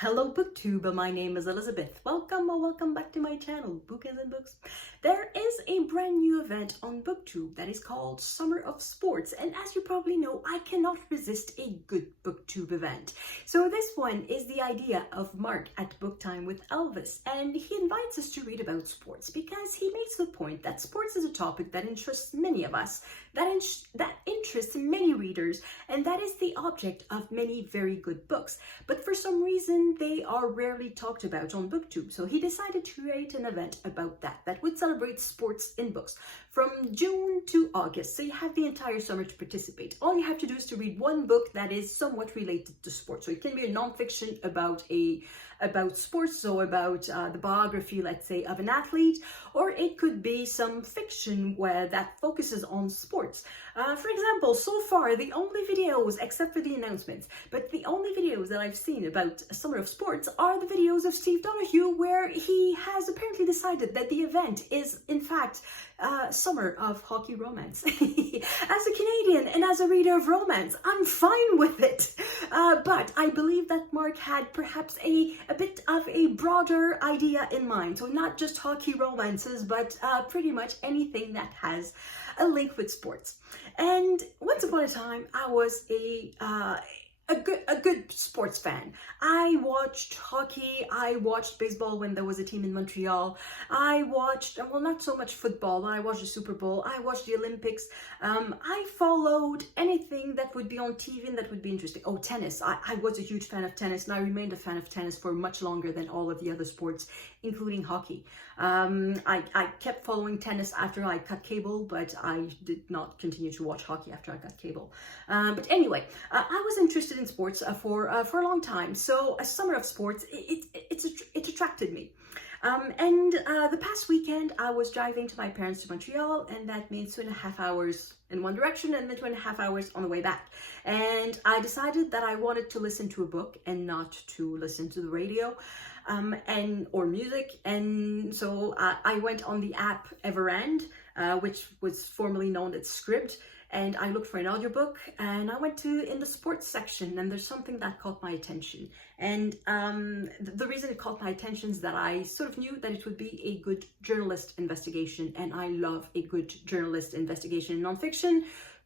Hello BookTube, my name is Elizabeth. Welcome back to my channel, Bookers and Books. There is a brand new event on BookTube that is called Summer of Sports, and as you probably know, I cannot resist a good BookTube event. So this one is the idea of Mark at Booktime with Elvis, and he invites us to read about sports because he makes the point that sports is a topic that interests many of us, that interests many readers, and that is the object of many very good books. But for some reason, they are rarely talked about on BookTube, so he decided to create an event about that would celebrate sports in books from June to August. So you have the entire summer to participate. All you have to do is to read one book that is somewhat related to sports. So it can be a nonfiction about sports, so about the biography, let's say, of an athlete, or it could be some fiction that focuses on sports. For example, so far, the only videos, except for the announcements, but the only videos that I've seen about Summer of Sports are the videos of Steve Donahue, where he has apparently decided that the event is, in fact, Summer of Hockey Romance. As a Canadian and as a reader of romance, I'm fine with it. But I believe that Mark had perhaps a bit of a broader idea in mind. So not just hockey romances, but pretty much anything that has a link with sports. And once upon a time, I was a good sports fan. I watched hockey, I watched baseball when there was a team in Montreal. I watched, well, not so much football, but I watched the Super Bowl, I watched the Olympics. I followed anything that would be on TV and that would be interesting. Oh, tennis. I was a huge fan of tennis, and I remained a fan of tennis for much longer than all of the other sports, including hockey. I kept following tennis after I cut cable, but I did not continue to watch hockey after I cut cable. But anyway, I was interested in sports for a long time. So a Summer of Sports, it attracted me. And the past weekend, I was driving to my parents to Montreal, and that means 2.5 hours in one direction and then 2.5 hours on the way back. And I decided that I wanted to listen to a book and not to listen to the radio or music. And so I went on the app Everand, which was formerly known as Scribd, and I looked for an audiobook, and I went in the sports section, and there's something that caught my attention. And the reason it caught my attention is that I sort of knew that it would be a good journalist investigation, and I love a good journalist investigation in nonfiction,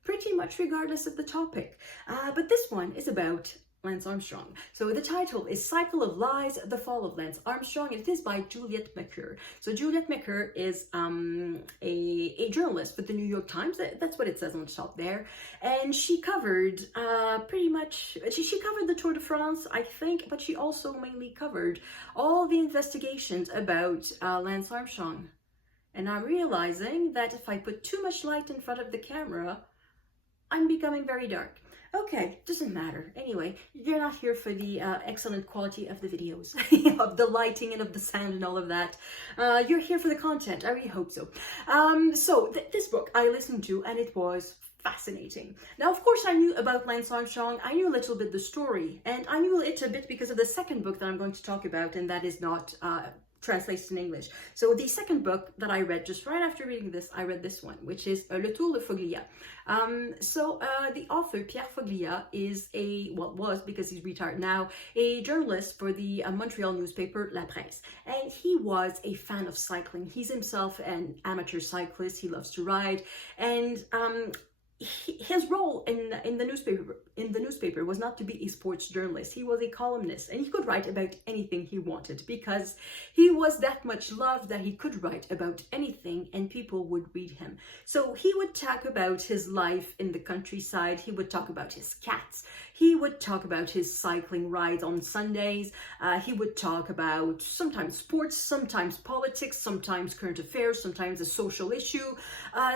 pretty much regardless of the topic. But this one is about Lance Armstrong. So the title is Cycle of Lies, The Fall of Lance Armstrong, and it is by Juliet Macur. So Juliet Macur is a journalist with the New York Times. That's what it says on the top there. And she covered pretty much, she covered the Tour de France, I think, but she also mainly covered all the investigations about Lance Armstrong. And I'm realizing that if I put too much light in front of the camera, I'm becoming very dark. Okay, doesn't matter. Anyway, you're not here for the excellent quality of the videos, of the lighting and of the sound and all of that. You're here for the content. I really hope so. This book I listened to, and it was fascinating. Now, of course, I knew about Lance Armstrong. I knew a little bit the story, and I knew it a bit because of the second book that I'm going to talk about, and that is not translated in English. So the second book that I read, just right after reading this, I read this one, which is Le Tour de Foglia. The author, Pierre Foglia, is was, because he's retired now, a journalist for the Montreal newspaper La Presse. And he was a fan of cycling. He's himself an amateur cyclist. He loves to ride. And his role in the newspaper was not to be a sports journalist. He was a columnist, and he could write about anything he wanted because he was that much loved that he could write about anything and people would read him. So he would talk about his life in the countryside. He would talk about his cats. He would talk about his cycling rides on Sundays. He would talk about sometimes sports, sometimes politics, sometimes current affairs, sometimes a social issue,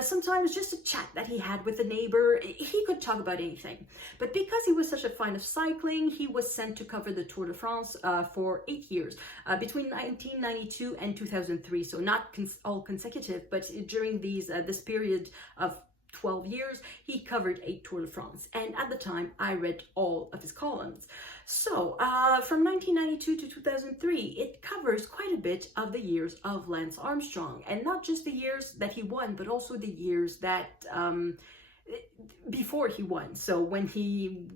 sometimes just a chat that he had with a neighbor. He could talk about anything. But because he was such a fan of cycling, he was sent to cover the Tour de France for 8 years, between 1992 and 2003. So not all consecutive, but during this period of 12 years, he covered a Tour de France. And at the time, I read all of his columns. So from 1992 to 2003, it covers quite a bit of the years of Lance Armstrong. And not just the years that he won, but also the years that before he won. So when he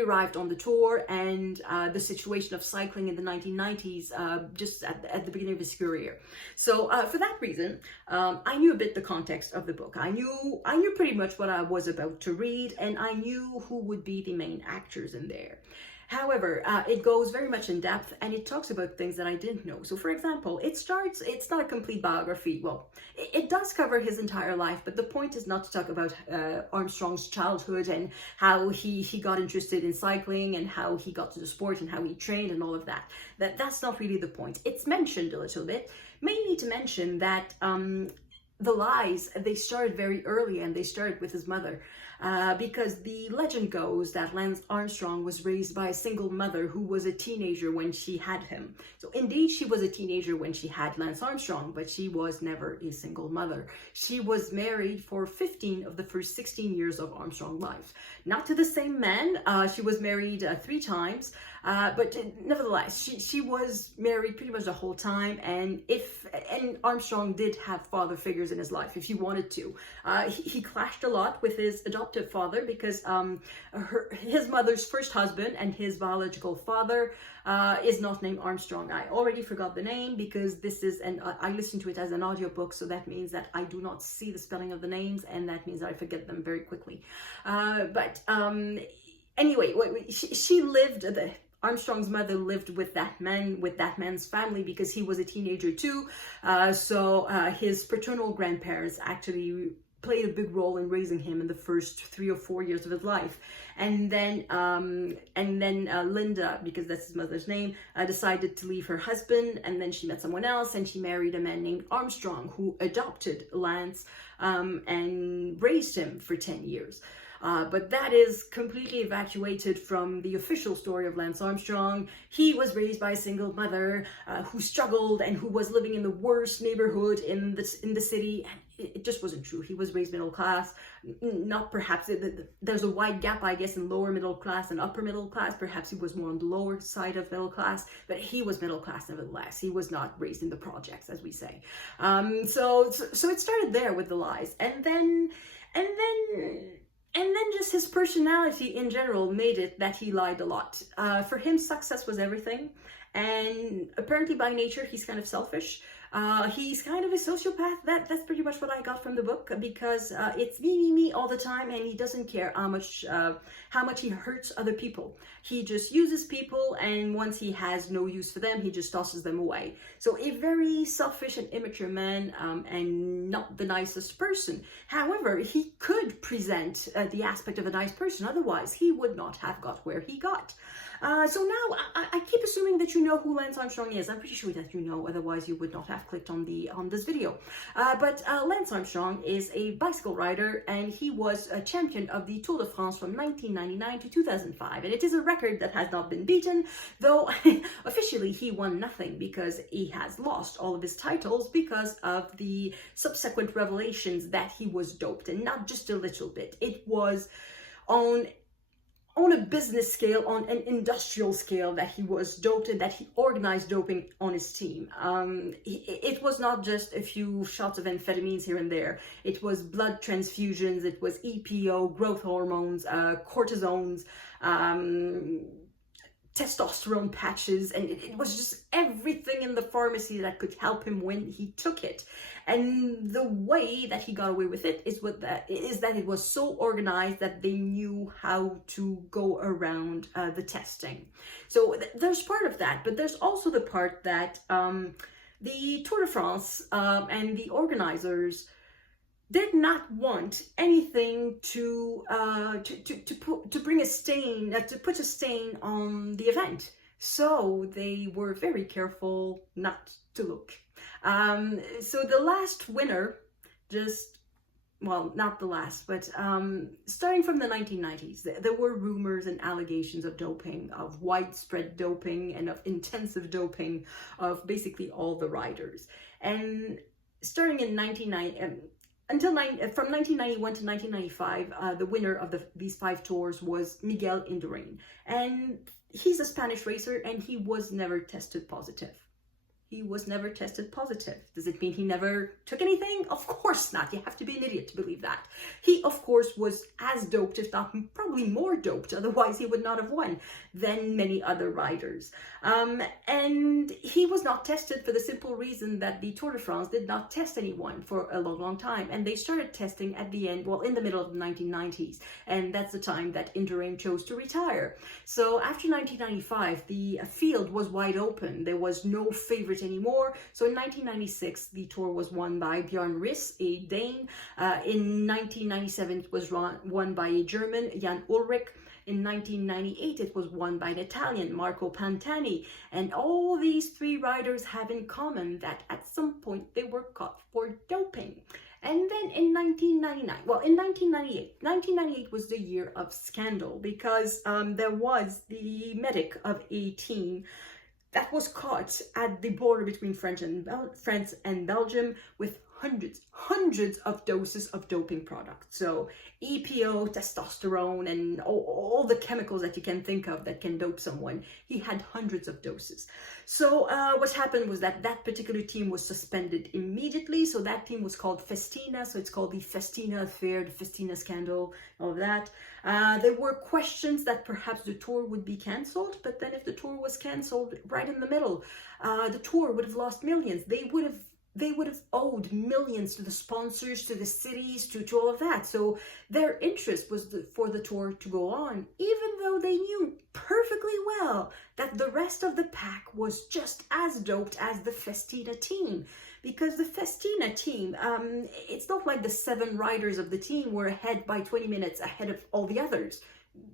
arrived on the tour, and the situation of cycling in the 1990s, just at the beginning of his career. So for that reason, I knew a bit the context of the book. I knew pretty much what I was about to read, and I knew who would be the main actors in there. However, it goes very much in depth, and it talks about things that I didn't know. So for example, it's not a complete biography. Well, it does cover his entire life, but the point is not to talk about Armstrong's childhood and how he got interested in cycling and how he got to the sport and how he trained and all of that. That's not really the point. It's mentioned a little bit, mainly to mention that the lies, they started very early, and they started with his mother. Because the legend goes that Lance Armstrong was raised by a single mother who was a teenager when she had him. So indeed, she was a teenager when she had Lance Armstrong, but she was never a single mother. She was married for 15 of the first 16 years of Armstrong's life. Not to the same man. She was married 3 times, but nevertheless, she was married pretty much the whole time. And Armstrong did have father figures in his life if he wanted to. He clashed a lot with his adoptive father, because his mother's first husband and his biological father is not named Armstrong. I already forgot the name, because this is, and I listened to it as an audiobook, so that means that I do not see the spelling of the names, and that means I forget them very quickly. Anyway, she lived, Armstrong's mother lived with that man's family, because he was a teenager too. So his paternal grandparents actually played a big role in raising him in the first 3 or 4 years of his life. And then Linda, because that's his mother's name, decided to leave her husband, and then she met someone else, and she married a man named Armstrong, who adopted Lance and raised him for 10 years. But that is completely evacuated from the official story of Lance Armstrong. He was raised by a single mother who struggled and who was living in the worst neighborhood in the city. It just wasn't true. He was raised middle class. Not perhaps, there's a wide gap, I guess, in lower middle class and upper middle class. Perhaps he was more on the lower side of middle class, but he was middle class nevertheless. He was not raised in the projects, as we say. So it started there with the lies, and then just his personality in general made it that he lied a lot. For him, success was everything. And apparently by nature, he's kind of selfish. He's kind of a sociopath. That's pretty much what I got from the book, because it's me all the time, and he doesn't care how much he hurts other people. He just uses people, and once he has no use for them, he just tosses them away. So a very selfish and immature man, and not the nicest person. However, he could present the aspect of a nice person, otherwise he would not have got where he got. So now I keep assuming that you know who Lance Armstrong is. I'm pretty sure that you know, otherwise you would not have clicked on this video. But Lance Armstrong is a bicycle rider, and he was a champion of the Tour de France from 1999 to 2005. And it is a record that has not been beaten, though officially he won nothing, because he has lost all of his titles because of the subsequent revelations that he was doped, and not just a little bit. It was on a business scale, on an industrial scale, that he was doped, and that he organized doping on his team. It was not just a few shots of amphetamines here and there. It was blood transfusions, it was EPO, growth hormones, cortisones, testosterone patches, and it was just everything in the pharmacy that could help him when he took it. And the way that he got away with it is that it was so organized that they knew how to go around the testing. So there's part of that, but there's also the part that the Tour de France and the organizers did not want anything to bring a stain, to put a stain on the event. So they were very careful not to look. So the last winner, not the last, but starting from the 1990s, there were rumors and allegations of doping, of widespread doping, and of intensive doping of basically all the riders. And starting in from 1991 to 1995, the winner of these 5 tours was Miguel Indurain. And he's a Spanish racer, and he was never tested positive. he was never tested positive. Does it mean he never took anything? Of course not. You have to be an idiot to believe that. He, of course, was as doped, if not probably more doped, otherwise he would not have won, than many other riders. And he was not tested for the simple reason that the Tour de France did not test anyone for a long, long time. And they started testing at the end, well, in the middle of the 1990s. And that's the time that Indurain chose to retire. So after 1995, the field was wide open. There was no favorite anymore. So in 1996, the Tour was won by Björn Riss, a Dane. In 1997, it was won by a German, Jan Ullrich. In 1998, it was won by an Italian, Marco Pantani. And all these three riders have in common that at some point they were caught for doping. And then in 1999, well, in 1998 was the year of scandal, because there was the medic of a team that was caught at the border between France and Belgium with hundreds of doses of doping products. So EPO, testosterone, and all the chemicals that you can think of that can dope someone. He had hundreds of doses. So what happened was that that particular team was suspended immediately. So that team was called Festina. So it's called the Festina affair, the Festina scandal, all of that. There were questions that perhaps the tour would be cancelled, but then if the tour was cancelled right in the middle, the tour would have lost millions. They would have owed millions to the sponsors, to the cities, to all of that. So their interest was for the tour to go on, even though they knew perfectly well that the rest of the pack was just as doped as the Festina team. Because the Festina team, it's not like the 7 riders of the team were ahead by 20 minutes ahead of all the others.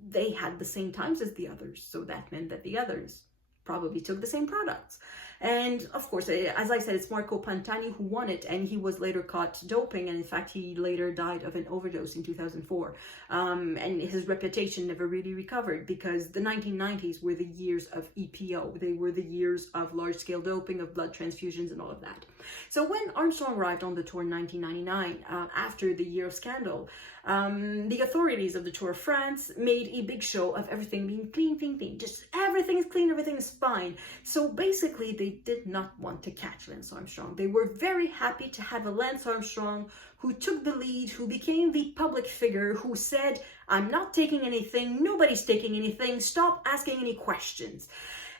They had the same times as the others, so that meant that the others probably took the same products. And of course, as I said, it's Marco Pantani who won it, and he was later caught doping, and in fact he later died of an overdose in 2004. And his reputation never really recovered, because the 1990s were the years of EPO. They were the years of large-scale doping, of blood transfusions, and all of that. So when Armstrong arrived on the tour in 1999, after the year of scandal, the authorities of the Tour of France made a big show of everything being clean. Just everything is clean, everything is fine. So basically, they did not want to catch Lance Armstrong. They were very happy to have a Lance Armstrong who took the lead, who became the public figure, who said, I'm not taking anything, nobody's taking anything, stop asking any questions.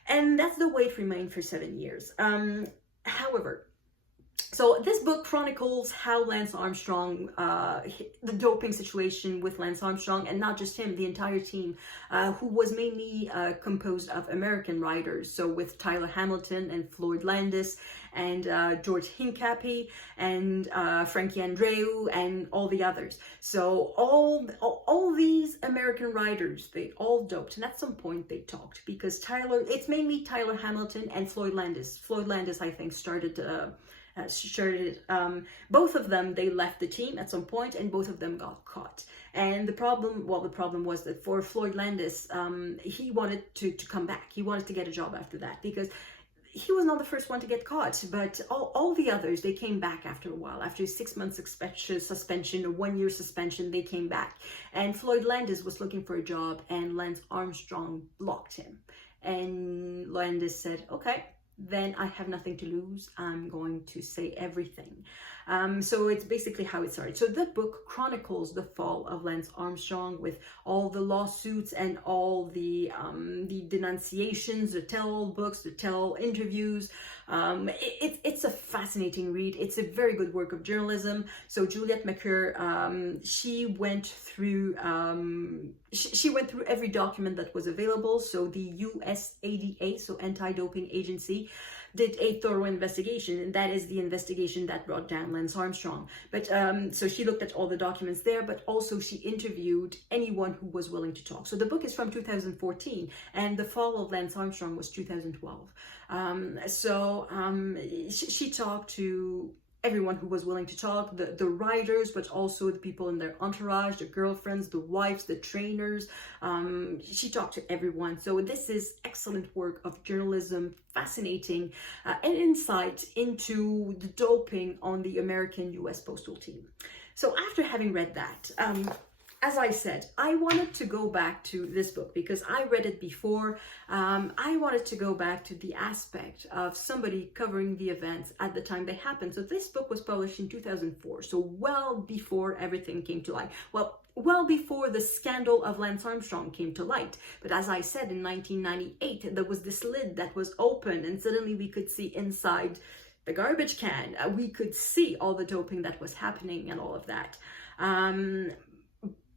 And that's the way it remained for 7 years. However, so this book chronicles how Lance Armstrong, the doping situation with Lance Armstrong, and not just him, the entire team, who was mainly composed of American riders. So with Tyler Hamilton and Floyd Landis and George Hincapie and Frankie Andreu and all the others. So all these American riders, they all doped, and at some point they talked, because it's mainly Tyler Hamilton and Floyd Landis. Floyd Landis, I think, started both of them, they left the team at some point, and both of them got caught. And the problem was that for Floyd Landis, he wanted to come back. He wanted to get a job after that, because he was not the first one to get caught, but all the others, they came back after a while. After a 6-month suspension, a 1-year suspension, they came back. And Floyd Landis was looking for a job, and Lance Armstrong blocked him. And Landis said, okay, then I have nothing to lose. I'm going to say everything. So it's basically how it started. So the book chronicles the fall of Lance Armstrong, with all the lawsuits and all the denunciations, the tell-all books, the tell-all interviews. It's a fascinating read. It's a very good work of journalism. So Juliet Macur, she went through every document that was available. So the USADA, so Anti-Doping Agency, did a thorough investigation, and that is the investigation that brought down Lance Armstrong. But so she looked at all the documents there, but also she interviewed anyone who was willing to talk. So the book is from 2014, and the fall of Lance Armstrong was 2012. She talked to everyone who was willing to talk, the writers, but also the people in their entourage, the girlfriends, the wives, the trainers. She talked to everyone. So this is excellent work of journalism, fascinating, and insight into the doping on the American US Postal Team. So after having read that, as I said, I wanted to go back to this book because I read it before. I wanted to go back to the aspect of somebody covering the events at the time they happened. So this book was published in 2004, so well before everything came to light. Well before the scandal of Lance Armstrong came to light. But as I said, in 1998, there was this lid that was open and suddenly we could see inside the garbage can. We could see all the doping that was happening and all of that.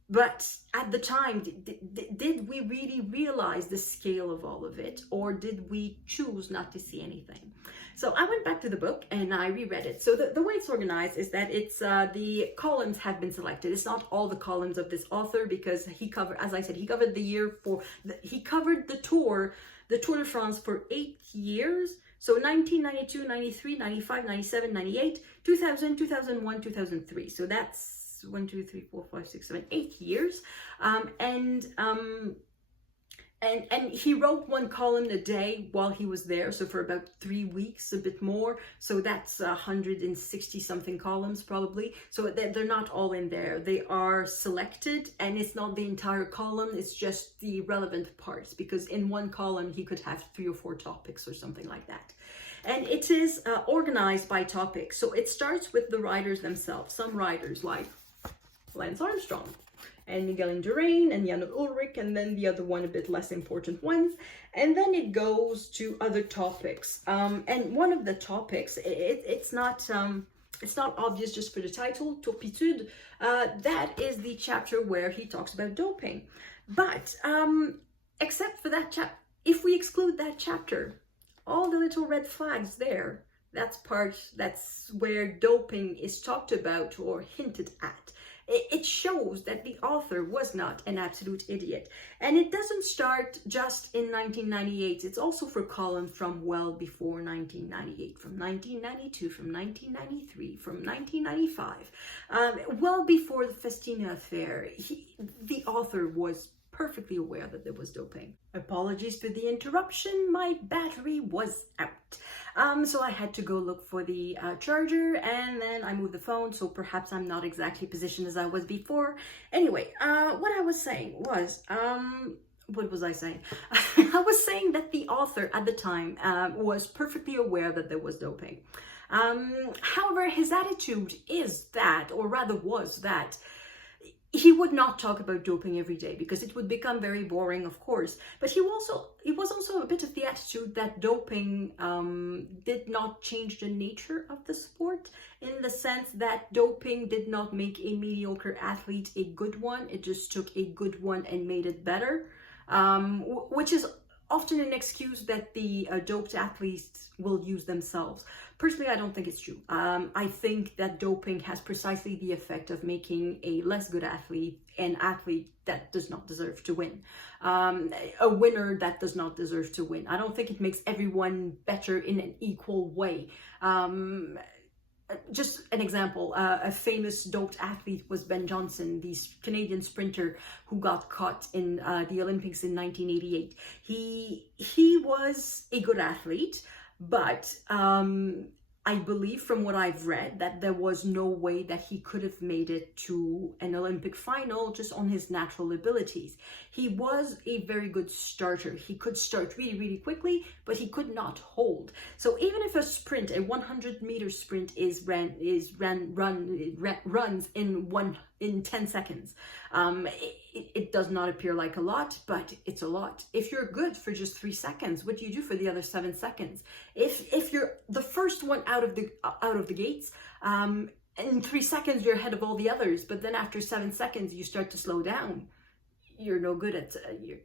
But at the time, did we really realize the scale of all of it, or did we choose not to see anything? So I went back to the book and I reread it. So the way it's organized is that it's the columns have been selected. It's not all the columns of this author because he covered, as I said, he covered the year for, he covered the Tour de France for 8 years. So 1992, 93, 95, 97, 98, 2000, 2001, 2003. So that's 1, 2, 3, 4, 5, 6, 7, 8 years. And he wrote one column a day while he was there. So for about 3 weeks, a bit more. So that's 160 something columns probably. So they're not all in there. They are selected and it's not the entire column. It's just the relevant parts because in one column he could have 3 or 4 topics or something like that. And it is organized by topic. So it starts with the writers themselves. Some writers like Lance Armstrong and Miguel Indurain and Jan Ulrich, and then the other one a bit less important ones. And then it goes to other topics. And one of the topics, it's not obvious just for the title, Turpitude. That is the chapter where he talks about doping. But except for that chapter, if we exclude that chapter, all the little red flags there, that's where doping is talked about or hinted at. It shows that the author was not an absolute idiot. And it doesn't start just in 1998. It's also for columns from well before 1998, from 1992, from 1993, from 1995. Well before the Festina affair, the author was perfectly aware that there was doping. Apologies for the interruption, my battery was out. So I had to go look for the charger and then I moved the phone, so perhaps I'm not exactly positioned as I was before. Anyway, what I was saying was, what was I saying? I was saying that the author at the time was perfectly aware that there was doping. However, his attitude is that, or rather was that, he would not talk about doping every day because it would become very boring, of course. But he was also a bit of the attitude that doping did not change the nature of the sport, in the sense that doping did not make a mediocre athlete a good one. It just took a good one and made it better, which is often an excuse that the doped athletes will use themselves. Personally, I don't think it's true. I think that doping has precisely the effect of making a less good athlete an athlete that does not deserve to win, a winner that does not deserve to win. I don't think it makes everyone better in an equal way. Just an example, a famous doped athlete was Ben Johnson, the Canadian sprinter who got caught in the Olympics in 1988. He was a good athlete, but I believe from what I've read that there was no way that he could have made it to an Olympic final just on his natural abilities. He was a very good starter. He could start really, really quickly, but he could not hold. So even if a sprint, a 100-meter sprint runs in 10 seconds, it does not appear like a lot, but it's a lot. If you're good for just 3 seconds, what do you do for the other 7 seconds? If you're the first one out of the gates, in 3 seconds you're ahead of all the others, but then after 7 seconds you start to slow down, you're no good at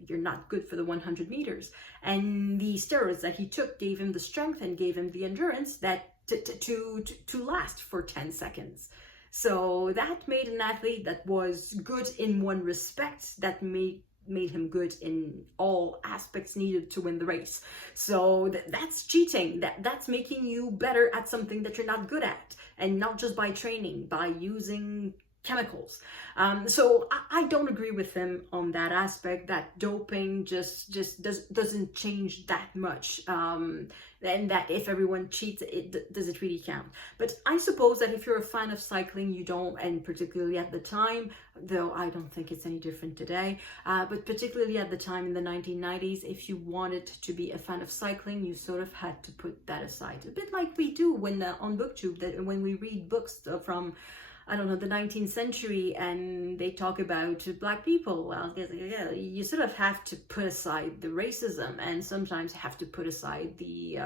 you're not good for the 100 meters. And the steroids that he took gave him the strength and gave him the endurance that to last for 10 seconds. So that made an athlete that was good in one respect, that made him good in all aspects needed to win the race. So that's cheating. That's making you better at something that you're not good at, and not just by training, by using chemicals. So I don't agree with him on that aspect, that doping just doesn't change that much, and that if everyone cheats, does it really count? But I suppose that if you're a fan of cycling, you don't, and particularly at the time, though I don't think it's any different today, but particularly at the time in the 1990s, if you wanted to be a fan of cycling, you sort of had to put that aside. A bit like we do when on BookTube, that when we read books from, I don't know, the 19th century, and they talk about black people. Well, yeah, you sort of have to put aside the racism, and sometimes have to put aside the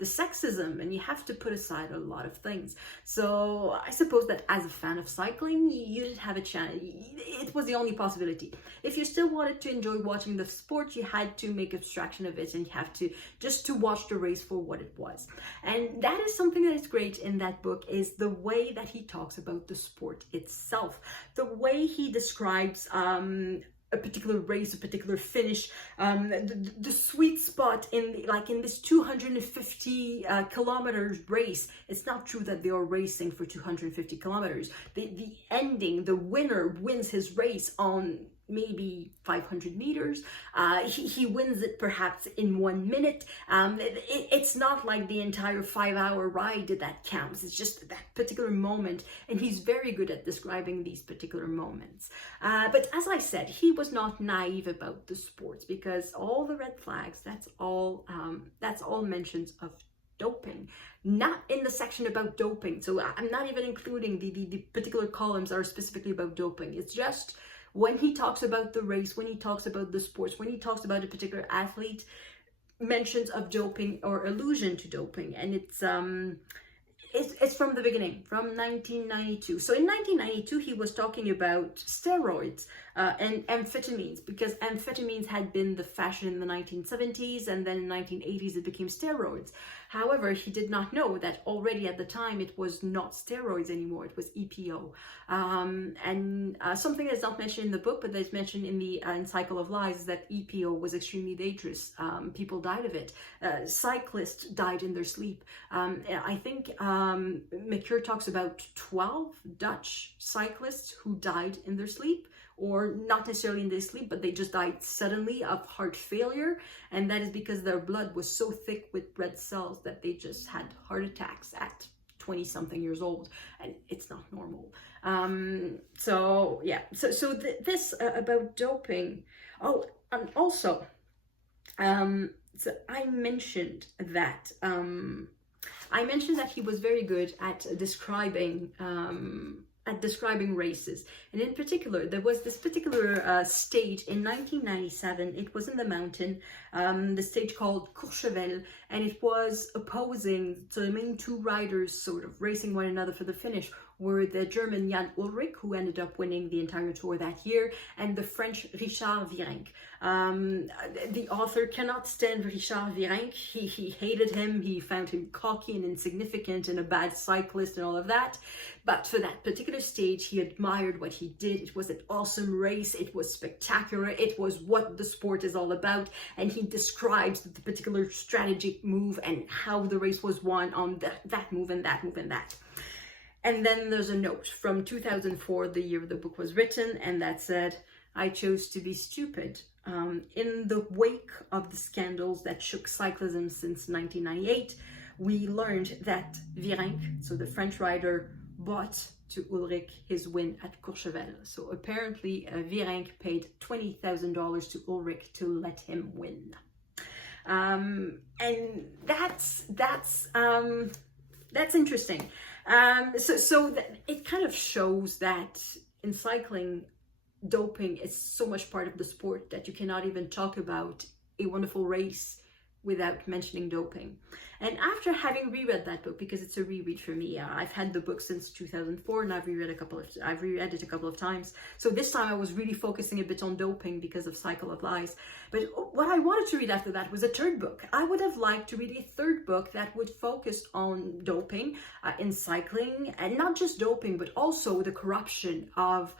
sexism, and you have to put aside a lot of things. So I suppose that as a fan of cycling, you didn't have a chance. It was the only possibility. If you still wanted to enjoy watching the sport, you had to make abstraction of it, and you have to just to watch the race for what it was. And that is something that is great in that book, is the way that he talks about the sport itself, the way he describes a particular race, a particular finish, the sweet spot in this 250 kilometers race. It's not true that they are racing for 250 kilometers. The ending, the winner wins his race on maybe 500 meters. He wins it perhaps in 1 minute. It's not like the entire 5-hour ride that counts. It's just that particular moment, and he's very good at describing these particular moments. But as I said, he was not naive about the sports, because all the red flags, that's all mentions of doping, not in the section about doping. So I'm not even including the particular columns that are specifically about doping. It's just when he talks about the race, when he talks about the sports, when he talks about a particular athlete, mentions of doping or allusion to doping. And it's from the beginning, from 1992. So in 1992, he was talking about steroids and amphetamines, because amphetamines had been the fashion in the 1970s, and then in the 1980s it became steroids. However, he did not know that already at the time it was not steroids anymore, it was EPO. Something that's not mentioned in the book, but that's mentioned in the Cycle of Lies, is that EPO was extremely dangerous. People died of it. Cyclists died in their sleep. I think Macur talks about 12 Dutch cyclists who died in their sleep, or not necessarily in their sleep, but they just died suddenly of heart failure. And that is because their blood was so thick with red cells that they just had heart attacks at 20-something years old, and it's not normal. So yeah, so this about doping. Oh, and also, so I mentioned that he was very good at describing races. And in particular, there was this particular stage in 1997. It was in the mountain, the stage called Courchevel, and it was opposing, so the main two riders sort of racing one another for the finish were the German Jan Ullrich, who ended up winning the entire tour that year, and the French Richard Virenque. The author cannot stand Richard Virenque. He hated him. He found him cocky and insignificant and a bad cyclist and all of that. But for that particular stage, he admired what he did. It was an awesome race. It was spectacular. It was what the sport is all about. And he describes the particular strategic move and how the race was won on that move and that move and that. And then there's a note from 2004, the year the book was written, and that said, "I chose to be stupid. In the wake of the scandals that shook cyclism since 1998, we learned that Virenque, so the French rider, bought to Ullrich his win at Courchevel. So apparently Virenque paid $20,000 to Ullrich to let him win." And that's interesting. So it kind of shows that in cycling, doping is so much part of the sport that you cannot even talk about a wonderful race without mentioning doping. And after having reread that book, because it's a reread for me, I've had the book since 2004, and I've reread it a couple of times. So this time I was really focusing a bit on doping because of Cycle of Lies. But what I wanted to read after that was a third book. I would have liked to read a third book that would focus on doping in cycling, and not just doping, but also the corruption of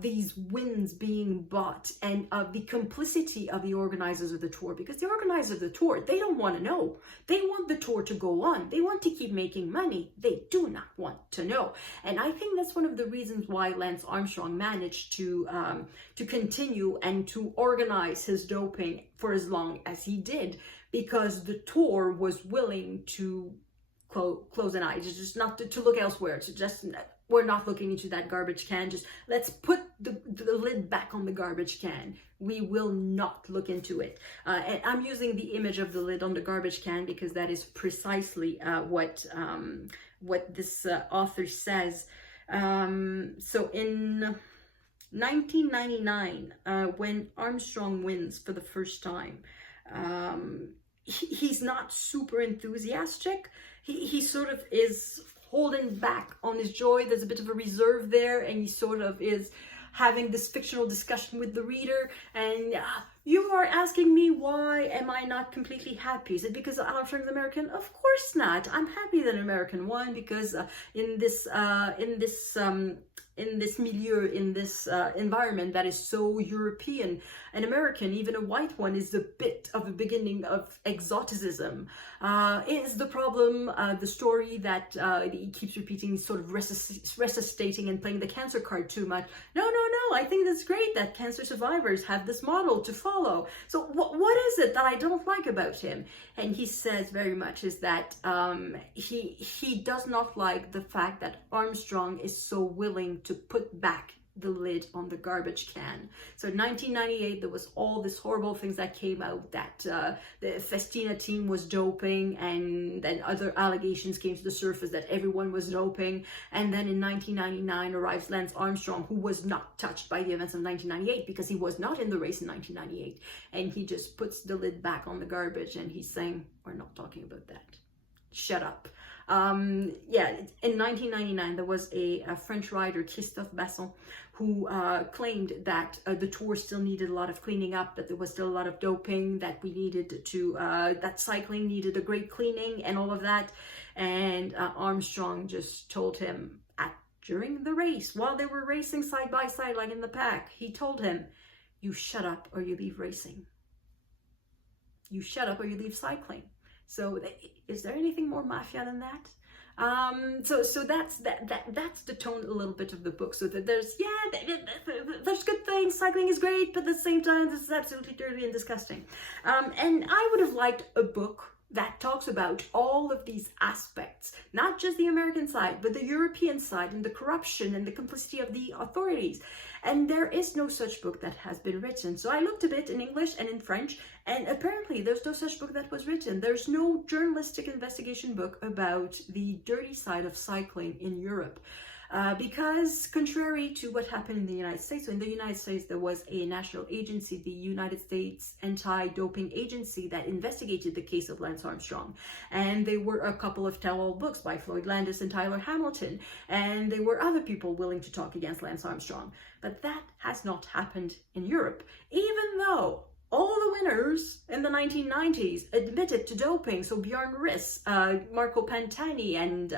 these wins being bought, and of the complicity of the organizers of the tour. Because the organizers of the tour, They don't want to know. They want the tour to go on. They want to keep making money. They do not want to know. And I think that's one of the reasons why Lance Armstrong managed to continue and to organize his doping for as long as he did, because the tour was willing to close an eye, just not to look elsewhere, to just, we're not looking into that garbage can, just let's put the lid back on the garbage can. We will not look into it. And I'm using the image of the lid on the garbage can because that is precisely what this author says. So in 1999, when Armstrong wins for the first time, he's not super enthusiastic. He sort of is holding back on his joy. There's a bit of a reserve there, and he sort of is having this fictional discussion with the reader. And you are asking me, why am I not completely happy? Is it because Armstrong's American? Of course not. I'm happy that an American won, because in this milieu, in this environment that is so European and American, even a white one is a bit of a beginning of exoticism. Is the problem the story that he keeps repeating, sort of resuscitating and playing the cancer card too much? No. I think that's great that cancer survivors have this model to follow. So what is it that I don't like about him? And he says very much is that he does not like the fact that Armstrong is so willing to put back the lid on the garbage can. So in 1998, there was all these horrible things that came out, that the Festina team was doping, and then other allegations came to the surface that everyone was doping. And then in 1999 arrives Lance Armstrong, who was not touched by the events of 1998 because he was not in the race in 1998. And he just puts the lid back on the garbage, and he's saying, we're not talking about that. Shut up. Yeah, in 1999, there was a French rider, Christophe Basson, who claimed that the tour still needed a lot of cleaning up, that there was still a lot of doping, that we needed to, that cycling needed a great cleaning and all of that. And Armstrong just told him during the race, while they were racing side by side, like in the pack, he told him, you shut up or you leave racing. You shut up or you leave cycling. So is there anything more mafia than that? So that's the tone a little bit of the book. So that there's good things. Cycling is great, but at the same time, this is absolutely dirty and disgusting. And I would have liked a book that talks about all of these aspects, not just the American side, but the European side, and the corruption and the complicity of the authorities. And there is no such book that has been written. So I looked a bit in English and in French, and apparently there's no such book that was written. There's no journalistic investigation book about the dirty side of cycling in Europe. Because contrary to what happened in the United States, so in the United States there was a national agency, the United States Anti-Doping Agency, that investigated the case of Lance Armstrong. And there were a couple of tell-all books by Floyd Landis and Tyler Hamilton, and there were other people willing to talk against Lance Armstrong. But that has not happened in Europe, even though all the winners in the 1990s admitted to doping. So Bjorn Riss, Marco Pantani, and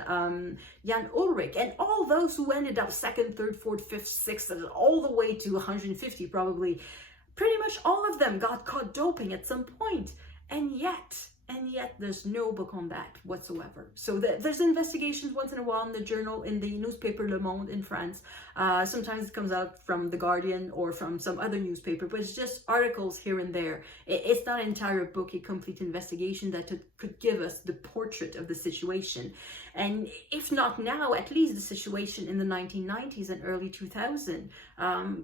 Jan Ulrich, and all those who ended up second, third, fourth, fifth, sixth, and all the way to 150 probably, pretty much all of them got caught doping at some point. And yet there's no book on that whatsoever. So there's investigations once in a while in the journal, in the newspaper Le Monde in France. Sometimes it comes out from The Guardian or from some other newspaper, but it's just articles here and there. It's not an entire book, a complete investigation that could give us the portrait of the situation. And if not now, at least the situation in the 1990s and early 2000,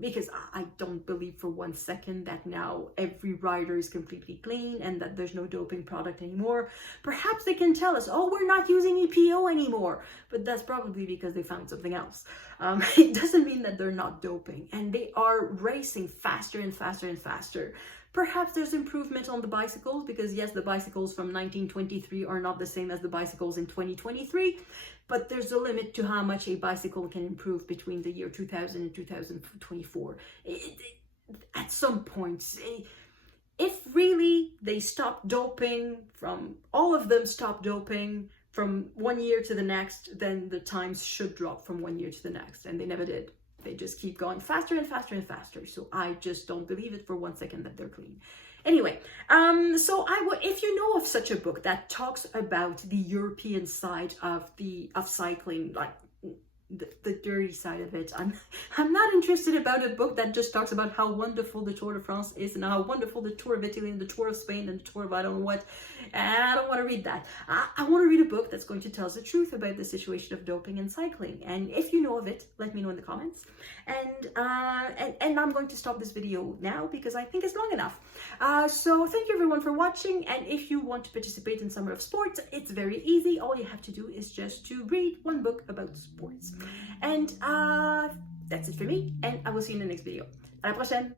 because I don't believe for one second that now every rider is completely clean and that there's no doping product anymore. Perhaps they can tell us, oh, we're not using EPO anymore, but that's probably because they found something else. It doesn't mean that they're not doping, and they are racing faster and faster and faster. Perhaps there's improvement on the bicycles, because yes, the bicycles from 1923 are not the same as the bicycles in 2023, but there's a limit to how much a bicycle can improve between the year 2000 and 2024. At some point, if really they stop doping, from all of them stop doping from one year to the next, then the times should drop from one year to the next, and they never did. They just keep going faster and faster and faster. So I just don't believe it for one second that they're clean. Anyway, so if you know of such a book that talks about the European side of cycling, like the dirty side of it, I'm not interested about a book that just talks about how wonderful the Tour de France is and how wonderful the Tour of Italy and the Tour of Spain and the Tour of I don't know what. I don't want to read that. I want to read a book that's going to tell us the truth about the situation of doping in cycling. And if you know of it, let me know in the comments. And I'm going to stop this video now because I think it's long enough. So thank you everyone for watching. And if you want to participate in Summer of Sports, it's very easy. All you have to do is just to read one book about sports. And that's it for me. And I will see you in the next video. À la prochaine!